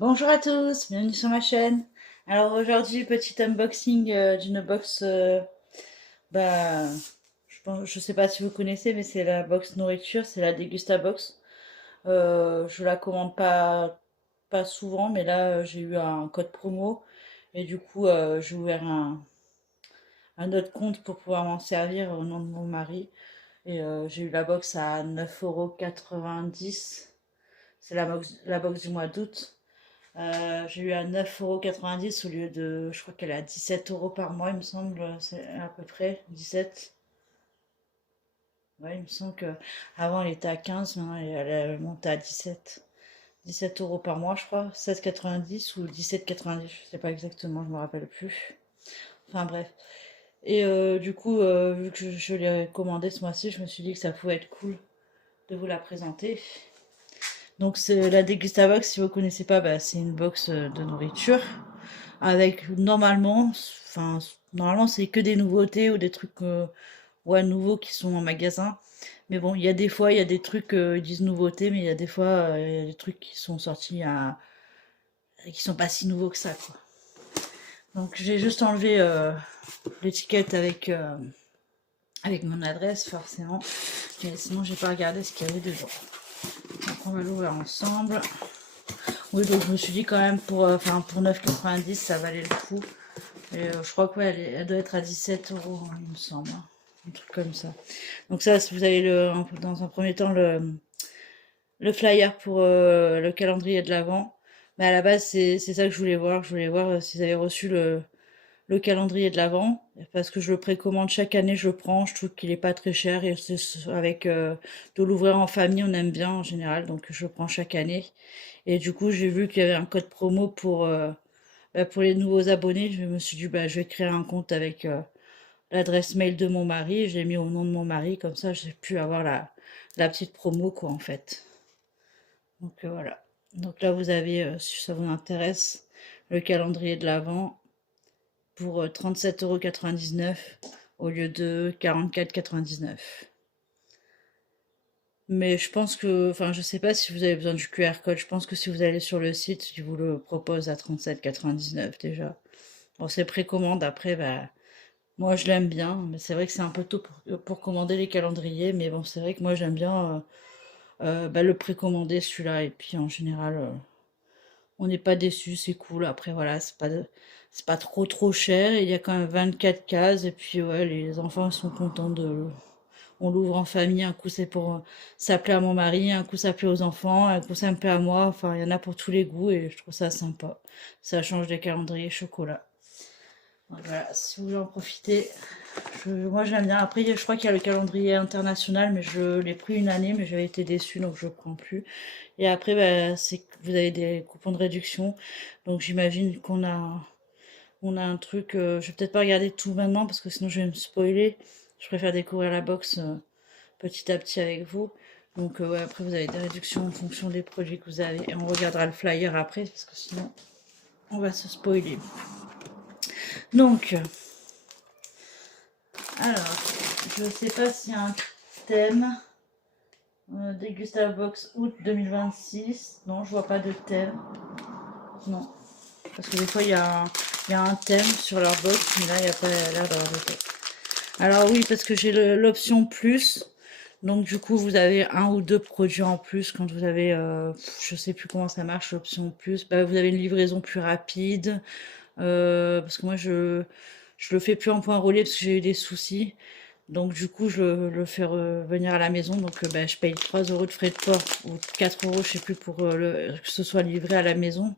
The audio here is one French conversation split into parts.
Bonjour à tous, bienvenue sur ma chaîne. Alors aujourd'hui, petit unboxing d'une box, bah, je sais pas si vous connaissez, mais c'est la box nourriture, c'est la Degusta Box. Je la commande pas souvent, mais là j'ai eu un code promo et du coup j'ai ouvert un autre compte pour pouvoir m'en servir au nom de mon mari. Et j'ai eu la box à 9,90 €. C'est la box du mois d'août. J'ai eu à 9,90 € au lieu de, je crois qu'elle est à 17 € par mois, il me semble, c'est à peu près 17. Ouais, il me semble que avant elle était à 15, maintenant elle est montée à 17. 17 € par mois, je crois, 16,90 ou 17,90, je sais pas exactement, je me rappelle plus. Enfin bref. Et du coup, vu que je l'ai commandé ce mois-ci, je me suis dit que ça pouvait être cool de vous la présenter. Donc c'est la Degustabox, si vous connaissez pas, bah, c'est une box de nourriture avec normalement c'est que des nouveautés ou des trucs ouais, nouveaux qui sont en magasin. Mais bon, il y a des fois, il y a des trucs, ils disent nouveautés, mais il y a des fois, il y a des trucs qui sont sortis qui sont pas si nouveaux que ça, quoi. Donc j'ai juste enlevé l'étiquette avec mon adresse, forcément. Mais sinon, j'ai pas regardé ce qu'il y avait dedans. Donc on va l'ouvrir ensemble. Oui, donc je me suis dit quand même pour 9,90 ça valait le coup. Et je crois que ouais, elle doit être à 17 €, hein, il me semble, hein. Un truc comme ça. Donc ça, si vous avez dans un premier temps le flyer pour le calendrier de l'Avent. Mais à la base, c'est ça que je voulais voir. Je voulais voir si vous avez reçu le calendrier de l'Avent. Parce que je le précommande chaque année, je le prends. Je trouve qu'il est pas très cher. Et avec de l'ouvrir en famille, on aime bien en général. Donc je le prends chaque année. Et du coup, j'ai vu qu'il y avait un code promo pour les nouveaux abonnés. Je me suis dit, bah, je vais créer un compte avec l'adresse mail de mon mari. Je l'ai mis au nom de mon mari. Comme ça, j'ai pu avoir la petite promo, quoi, en fait. Donc voilà. Donc là, vous avez, si ça vous intéresse, le calendrier de l'Avent pour 37,99 € au lieu de 44,99 €. Mais je pense que, enfin, je sais pas si vous avez besoin du QR code. Je pense que si vous allez sur le site, ils vous le proposent à 37,99 € déjà. Bon, c'est précommande. Après, bah, moi, je l'aime bien. Mais c'est vrai que c'est un peu tôt pour commander les calendriers. Mais bon, c'est vrai que moi, j'aime bien bah, le précommander celui-là. Et puis, en général, on n'est pas déçu, c'est cool. Après, voilà, c'est pas trop cher. Il y a quand même 24 cases. Et puis, ouais, les enfants sont contents on l'ouvre en famille. Un coup, c'est pour s'appeler à mon mari. Un coup, ça plaît aux enfants. Un coup, ça me plaît à moi. Enfin, il y en a pour tous les goûts. Et je trouve ça sympa. Ça change des calendriers chocolat. Donc, voilà, si vous voulez en profiter. Moi, j'aime bien. Après, je crois qu'il y a le calendrier international. Mais je l'ai pris une année. Mais j'avais été déçue. Donc, je ne prends plus. Et après, bah, c'est que vous avez des coupons de réduction. Donc j'imagine on a un truc. Je vais peut-être pas regarder tout maintenant parce que sinon je vais me spoiler. Je préfère découvrir la box petit à petit avec vous. Donc ouais, après vous avez des réductions en fonction des produits que vous avez. Et on regardera le flyer après parce que sinon on va se spoiler. Donc, alors, je sais pas s'il y a un thème. Dégustage box août 2026. Non, je vois pas de thème. Non. Parce que des fois, il y a un thème sur leur box, mais là, il n'y a pas l'air d'avoir de thème. Alors oui, parce que j'ai l'option plus. Donc du coup, vous avez un ou deux produits en plus quand vous avez, je sais plus comment ça marche, l'option plus. Bah, vous avez une livraison plus rapide. Parce que moi, je le fais plus en point relais parce que j'ai eu des soucis. Donc du coup, je le fais revenir à la maison. Donc bah, je paye 3 € de frais de port ou 4 €, je sais plus, pour que ce soit livré à la maison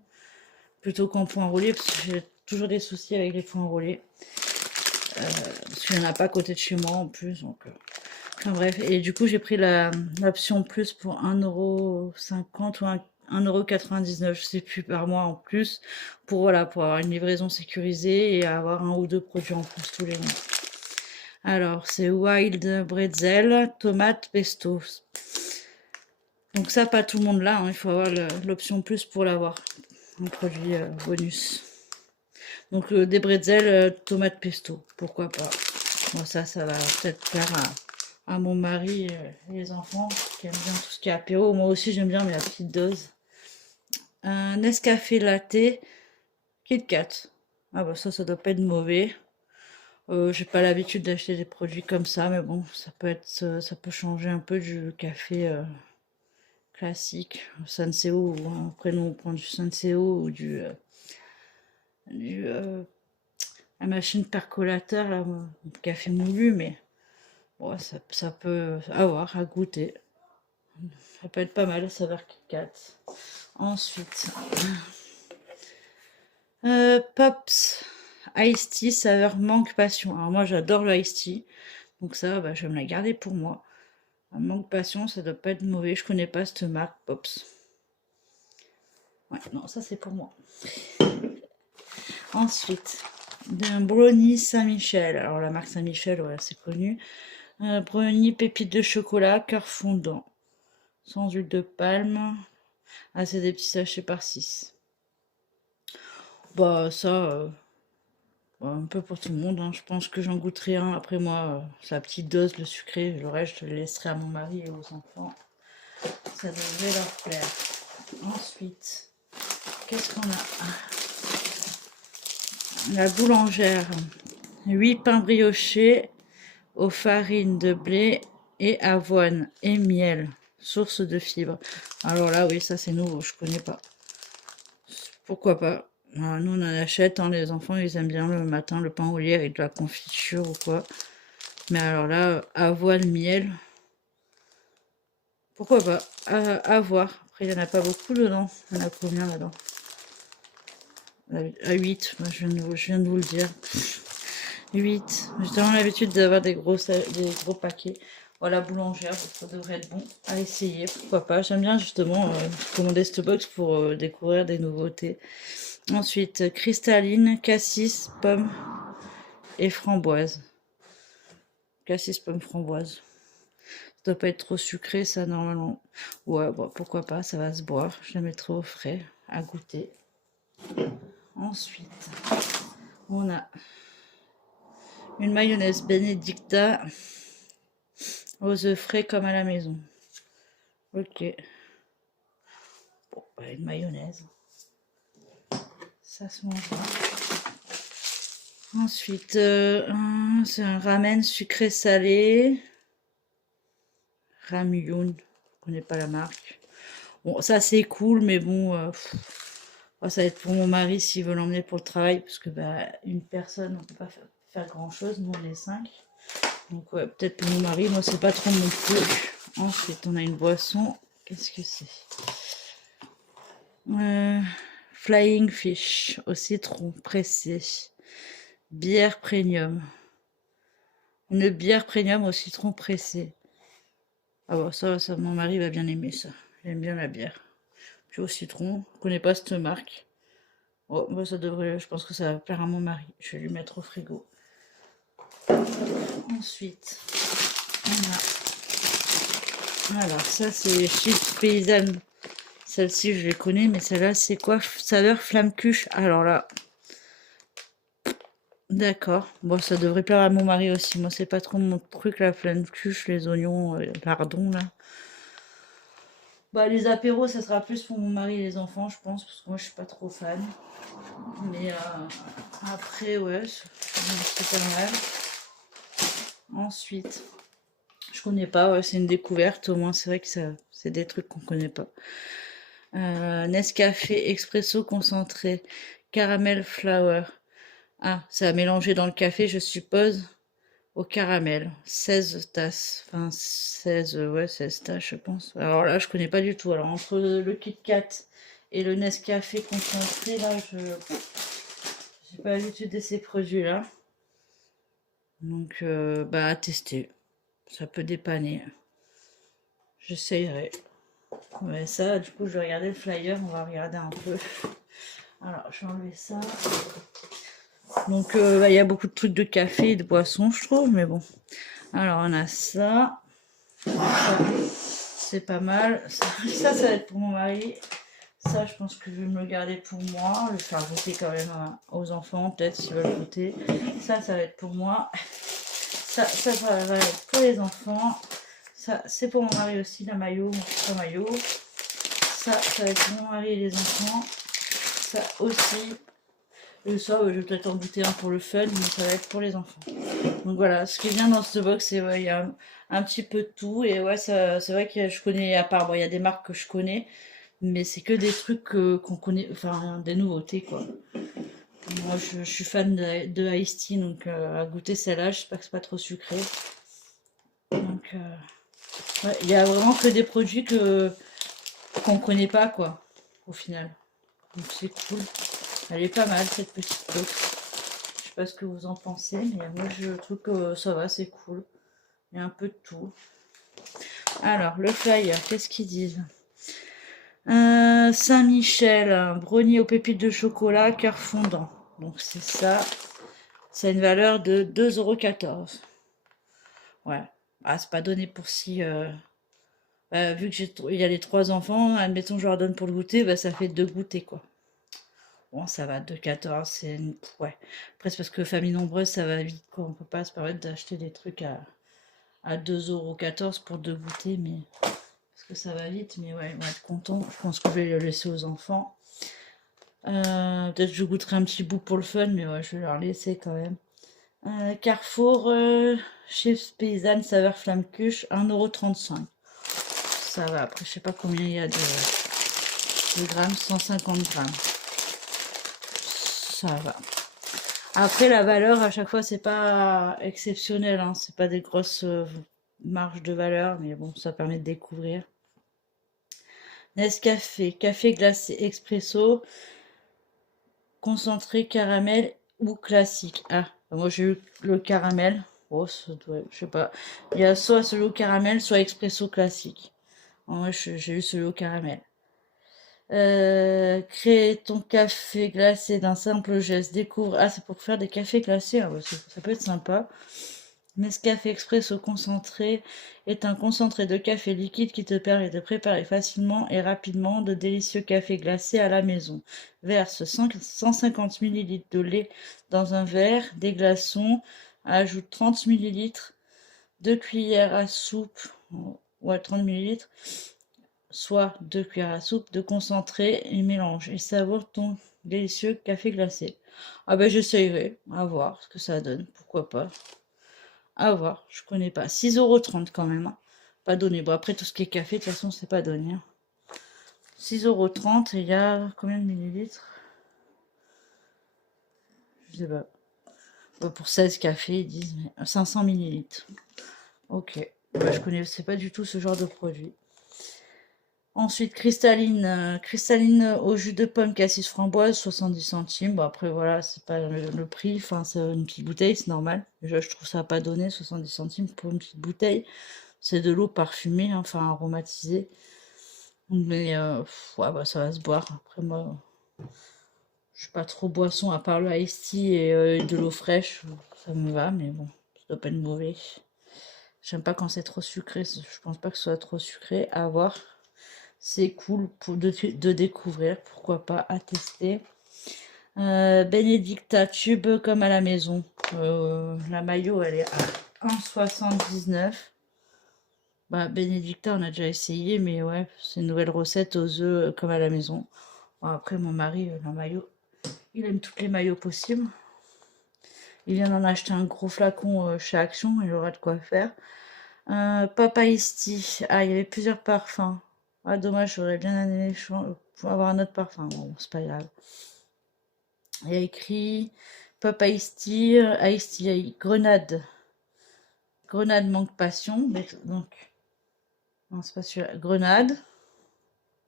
plutôt qu'en point roulé, parce que j'ai toujours des soucis avec les points roulés. Parce qu'il n'y en a pas à côté de chez moi en plus. Donc, enfin bref, et du coup j'ai pris l'option plus pour 1,50 € ou 1,99 €, je sais plus, par mois en plus, pour voilà, pour avoir une livraison sécurisée et avoir un ou deux produits en plus tous les mois. Alors c'est Wild Bretzel, tomate pesto. Donc ça, pas tout le monde là, hein, il faut avoir l'option plus pour l'avoir. Un produit bonus. Donc des bretzels, tomate pesto, pourquoi pas. Bon, ça va peut-être plaire à mon mari et les enfants qui aiment bien tout ce qui est apéro. Moi aussi j'aime bien, mais à petite dose. un Nescafé latte Kit Kat. Ah bah ça doit pas être mauvais. J'ai pas l'habitude d'acheter des produits comme ça, mais bon, ça peut changer un peu du café classique, Senseo. Après, nous on prend du Senseo ou du la machine percolateur, là, café moulu, mais bon, ça peut avoir à goûter. Ça peut être pas mal, saveur Kit Kat. Ensuite, Pops Ice Tea saveur mangue passion. Alors moi j'adore le Ice Tea, donc ça bah, je vais me la garder pour moi. Un mangue passion, ça doit pas être mauvais. Je connais pas cette marque Pops. Ouais, non, ça c'est pour moi. Ensuite, d'un brownie Saint-Michel. Alors la marque Saint-Michel, ouais, c'est connu. Brownie pépites de chocolat, cœur fondant. Sans huile de palme. Ah, c'est des petits sachets par 6. Bah ça, un peu pour tout le monde, hein. Je pense que j'en goûterai un. Après moi, c'est la petite dose, le sucré. Le reste, je le laisserai à mon mari et aux enfants. Ça devrait leur plaire. Ensuite, qu'est-ce qu'on a? La boulangère. 8 pains briochés aux farines de blé et avoine et miel. Source de fibres. Alors là, oui, ça c'est nouveau, je connais pas. Pourquoi pas? Alors, nous on en achète, hein, les enfants ils aiment bien le matin le pain au lait avec de la confiture ou quoi. Mais alors là, avoine, miel, pourquoi pas? À voir. Après, il n'y en a pas beaucoup dedans. Il y en a combien là-dedans? À 8, moi, je viens de vous le dire. 8. J'ai tellement l'habitude d'avoir des gros paquets. Voilà, boulangère, ça devrait être bon à essayer, pourquoi pas. J'aime bien justement commander cette box pour découvrir des nouveautés. Ensuite, cristalline, cassis, pomme et framboise. Cassis, pomme, framboise. Ça doit pas être trop sucré, ça, normalement. Ouais, bon, pourquoi pas, ça va se boire. Je la mettrai au frais, à goûter. Ensuite, on a une mayonnaise Benedicta aux œufs frais comme à la maison. Ok. Bon, bah, une mayonnaise. Ça se mange pas. Ensuite, c'est un ramen sucré salé. Ramyun, je connais pas la marque. Bon, ça c'est cool, mais bon, ça va être pour mon mari s'il veut l'emmener pour le travail, parce que bah, une personne, on peut pas faire grand chose, nous on est 5. Donc ouais, peut-être pour mon mari, moi c'est pas trop mon truc. Ensuite, on a une boisson. Qu'est-ce que c'est? Flying Fish au citron pressé. Bière premium. Une bière premium au citron pressé. Ah bon, ça, mon mari va bien aimer ça. Il aime bien la bière. Puis au citron, je connais pas cette marque. Oh, bah ça devrait, je pense que ça va plaire à mon mari. Je vais lui mettre au frigo. Ensuite, on a... Alors, ça c'est les chips paysannes. Celle-ci, je les connais, mais celle-là, c'est quoi? Saveur flamme cuche. Alors là, d'accord. Bon, ça devrait plaire à mon mari aussi. Moi, c'est pas trop mon truc, la flamme cuche, les oignons, lardons, là. Bah, les apéros, ça sera plus pour mon mari et les enfants, je pense, parce que moi, je suis pas trop fan. Mais après, ouais, c'est pas mal. Ensuite, je connais pas, ouais, c'est une découverte. Au moins, c'est vrai que c'est des trucs qu'on connaît pas. Nescafé expresso concentré, caramel flower. Ah, ça a mélangé dans le café, je suppose, au caramel. 16 tasses. Enfin, 16, ouais, 16 tasses, je pense. Alors là, je connais pas du tout. Alors, entre le Kit Kat et le Nescafé concentré, là, j'ai pas l'habitude de ces produits-là. Donc, bah, à tester. Ça peut dépanner. J'essayerai. Mais ça, du coup, je vais regarder le flyer. On va regarder un peu. Alors, je vais enlever ça. Donc, il y a beaucoup de trucs de café et de boissons, je trouve. Mais bon. Alors, on a ça. C'est pas mal. Ça va être pour mon mari. Ça, je pense que je vais me le garder pour moi. Le faire goûter quand même aux enfants, peut-être, s'ils veulent goûter. Ça va être pour moi. Ça va être pour les enfants. Ça, c'est pour mon mari aussi, la maillot, mon maillot. ça va être mon mari et les enfants. Ça aussi. Et ça, je vais peut-être en goûter un pour le fun, mais ça va être pour les enfants. Donc voilà, ce qui vient dans ce box, c'est ouais, il y a un petit peu de tout. Et ouais, c'est vrai que je connais, à part, bon, il y a des marques que je connais, mais c'est que des trucs qu'on connaît, enfin des nouveautés quoi. Moi je suis fan de Ice Tea, donc à goûter celle-là, j'espère que c'est pas trop sucré. Donc ouais, il y a vraiment que des produits qu'on connaît pas quoi, au final. Donc c'est cool. Elle est pas mal cette petite box. Je sais pas ce que vous en pensez, mais moi je trouve que ça va, c'est cool. Il y a un peu de tout. Alors, le flyer, qu'est-ce qu'ils disent? Saint-Michel, un brownie aux pépites de chocolat, cœur fondant. Donc c'est ça. Ça a une valeur de 2,14 €. Ouais. Ah, c'est pas donné pour si... vu que il y a les 3 enfants, admettons je leur donne pour le goûter, bah, ça fait 2 goûters quoi. Bon, ça va, 2,14 €, ouais. Après, c'est parce que famille nombreuse, ça va vite quoi. On peut pas se permettre d'acheter des trucs à 2,14 € pour 2 goûters, mais... Parce que ça va vite, mais ouais, ils vont être contents. Je pense que je vais le laisser aux enfants. Peut-être que je goûterai un petit bout pour le fun, mais ouais, je vais leur laisser quand même. Carrefour, chips paysanne, saveur flamme cuche, 1,35 €. Ça va, après je sais pas combien il y a de grammes, 150 grammes. Ça va. Après la valeur à chaque fois c'est pas exceptionnel, hein, c'est pas des grosses marges de valeur, mais bon ça permet de découvrir. Nescafé, café glacé expresso, concentré caramel ou classique. Ah, moi j'ai eu le caramel. Oh, je sais pas. Il y a soit celui au caramel, soit expresso classique. Moi j'ai eu celui au caramel. Créer ton café glacé d'un simple geste. Découvre. Ah, c'est pour faire des cafés glacés. Ah, ça peut être sympa. Nescafé Expresso concentré est un concentré de café liquide qui te permet de préparer facilement et rapidement de délicieux cafés glacés à la maison. Verse 150 ml de lait dans un verre, des glaçons, ajoute 30 ml, 2 cuillères à soupe, ouais 30 ml, soit 2 cuillères à soupe de concentré et mélange et savoure ton délicieux café glacé. Ah ben j'essayerai, à voir ce que ça donne, pourquoi pas. À voir, je connais pas. 6,30 € quand même, hein. Pas donné. Bon, après, tout ce qui est café, de toute façon, c'est pas donné, hein. 6,30 € et il y a combien de millilitres? Je sais pas. Bon, pour 16 cafés, ils disent 500 millilitres. Ok. Bah, je connaissais pas du tout ce genre de produit. Ensuite, cristalline au jus de pomme cassis framboise, 70 centimes. Bon, après, voilà, c'est pas le prix. Enfin, c'est une petite bouteille, c'est normal. Déjà, je trouve ça pas donné, 70 centimes pour une petite bouteille. C'est de l'eau parfumée, hein, enfin aromatisée. Mais ouais, bah, ça va se boire. Après, moi, je suis pas trop boisson à part le iced tea et de l'eau fraîche. Ça me va, mais bon, ça doit pas être mauvais. J'aime pas quand c'est trop sucré. Je pense pas que ce soit trop sucré. À voir. C'est cool de découvrir. Pourquoi pas à tester. Benedicta tube comme à la maison. La maillot, elle est à 1,79 €. Bah, Benedicta, on a déjà essayé, mais ouais, c'est une nouvelle recette aux œufs comme à la maison. Bon, après, mon mari, le maillot, il aime toutes les maillots possibles. Il vient d'en acheter un gros flacon chez Action, il aura de quoi faire. Papa Isti. Ah, il y avait plusieurs parfums. Ah, dommage, j'aurais bien aimé avoir un autre parfum. Bon, c'est pas grave. Il y a écrit Papa Isti, Isti, Grenade. Grenade manque passion. Donc, non, c'est pas celui-là. Grenade,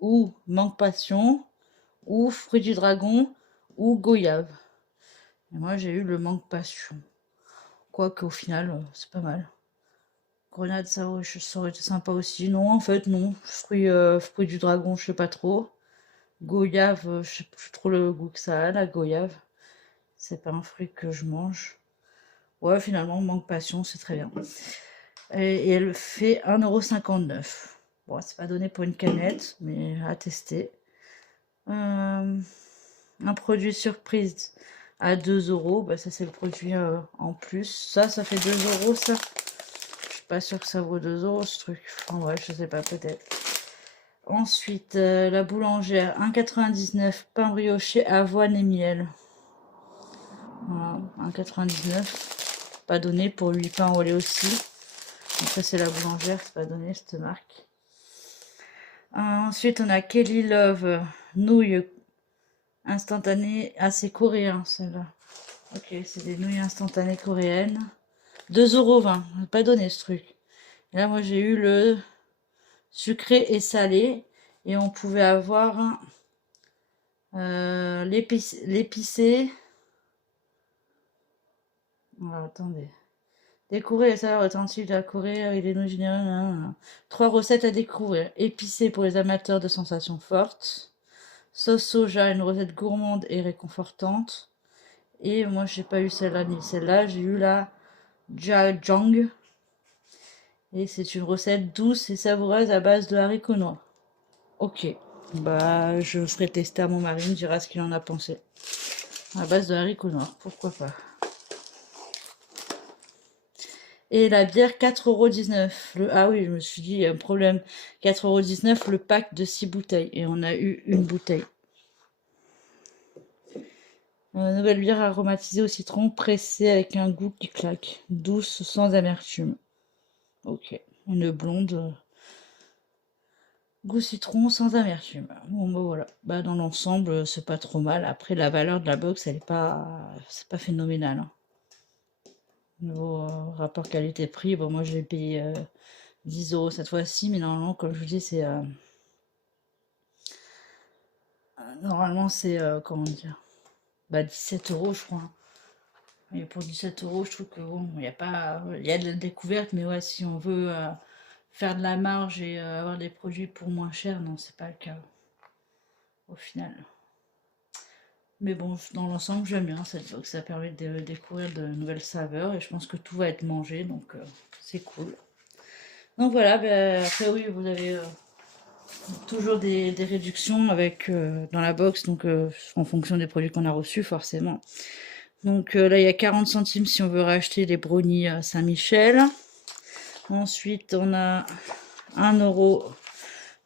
ou manque passion, ou fruit du dragon, ou goyave. Et moi, j'ai eu le manque passion. Quoique, au final, c'est pas mal. Grenade, ça aurait été sympa aussi. Non, en fait, non. Fruit du dragon, je sais pas trop. Goyave, je sais plus trop le goût que ça a, la goyave. C'est pas un fruit que je mange. Ouais, finalement, manque passion, c'est très bien. Et elle fait 1,59 €. Bon, c'est pas donné pour une canette, mais à tester. Un produit surprise à 2 €. Bah, ça, c'est le produit en plus. Ça fait 2 € ça. Je suis pas sûre que ça vaut 2 € ce truc. Enfin, ouais, je sais pas, peut-être. Ensuite, la boulangère, 1,99 pain brioché, avoine et miel. Voilà, 1,99. Pas donné pour 8 pains au lait aussi. Donc ça, c'est la boulangère, c'est pas donné cette marque. Ensuite, on a Kelly Love, nouilles instantanées, assez coréen, celle-là. Ok, c'est des nouilles instantanées coréennes. 2,20 €, pas donné ce truc. Et là, moi, j'ai eu le sucré et salé. Et on pouvait avoir l'épicé. Alors, attendez. Découvrir les saveurs authentiques de la Corée avec des nouilles générales. 3 recettes à découvrir. Épicé pour les amateurs de sensations fortes. Sauce soja, une recette gourmande et réconfortante. Et moi, j'ai pas eu celle-là ni celle-là. J'ai eu la Jajang. Et c'est une recette douce et savoureuse à base de haricots noirs. Ok. Bah, je ferai tester à mon mari, il me dira ce qu'il en a pensé. À base de haricots noirs, pourquoi pas. Et la bière, 4,19 €. Ah oui, je me suis dit, il y a un problème. 4,19 € le pack de 6 bouteilles. Et on a eu une bouteille. Nouvelle bière aromatisée au citron, pressée avec un goût qui claque. Douce, sans amertume. Ok. Une blonde. Goût citron, sans amertume. Bon, bah voilà. Bah, dans l'ensemble, c'est pas trop mal. Après, la valeur de la box, elle est pas... C'est pas phénoménal. Hein. Niveau rapport qualité-prix, bon, moi, j'ai payé 10 € cette fois-ci. Mais normalement, comme je vous dis, c'est... Normalement, c'est... comment dire, bah, 17 € je crois. Et pour 17 € je trouve que bon, il y a pas, il y a de la découverte, mais ouais, si on veut faire de la marge et avoir des produits pour moins cher, non, c'est pas le cas au final. Mais bon, dans l'ensemble, j'aime bien cette box, ça permet de découvrir de nouvelles saveurs et je pense que tout va être mangé, donc c'est cool. Donc voilà, ben, après oui, vous avez toujours des réductions avec dans la box, donc en fonction des produits qu'on a reçus, forcément. Donc là, il y a 40 centimes si on veut racheter les brownies Saint-Michel. Ensuite, on a 1 €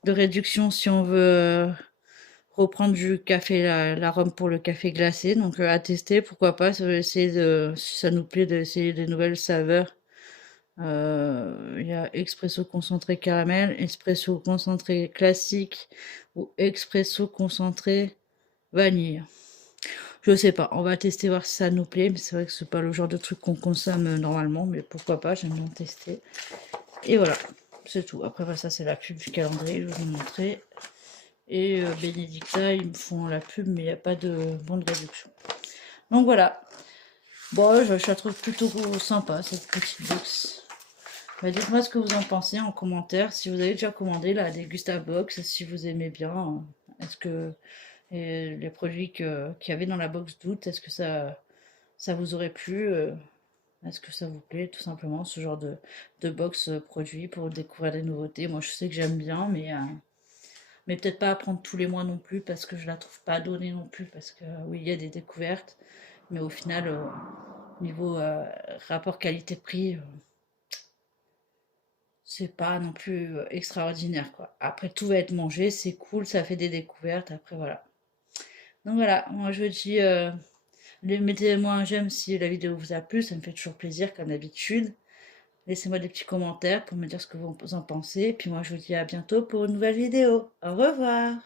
de réduction si on veut reprendre du café, l'arôme pour le café glacé. Donc à tester, pourquoi pas, essayer de, si ça nous plaît, d'essayer des nouvelles saveurs. Il y a expresso concentré caramel, expresso concentré classique ou expresso concentré vanille. Je sais pas, on va tester voir si ça nous plaît, mais c'est vrai que c'est pas le genre de truc qu'on consomme normalement, mais pourquoi pas, j'aime bien tester. Et voilà, c'est tout. Après ça c'est la pub du calendrier, je vais vous montrer. Et Benedicta, ils me font la pub, mais il n'y a pas de bon de réduction. Donc voilà. Bon, je la trouve plutôt sympa cette petite box. Bah, dites-moi ce que vous en pensez en commentaire. Si vous avez déjà commandé la Degusta Box, si vous aimez bien, est-ce que les produits qu'il y avait dans la box d'août, est-ce que ça vous aurait plu est-ce que ça vous plaît tout simplement ce genre de box produit pour découvrir des nouveautés? Moi je sais que j'aime bien, mais peut-être pas à prendre tous les mois non plus parce que je la trouve pas donnée non plus parce que oui il y a des découvertes, mais au final niveau rapport qualité-prix c'est pas non plus extraordinaire quoi. Après tout va être mangé, c'est cool, ça fait des découvertes, après voilà. Donc voilà, moi je vous dis mettez-moi un j'aime si la vidéo vous a plu, ça me fait toujours plaisir comme d'habitude. Laissez-moi des petits commentaires pour me dire ce que vous en pensez. Puis moi je vous dis à bientôt pour une nouvelle vidéo. Au revoir!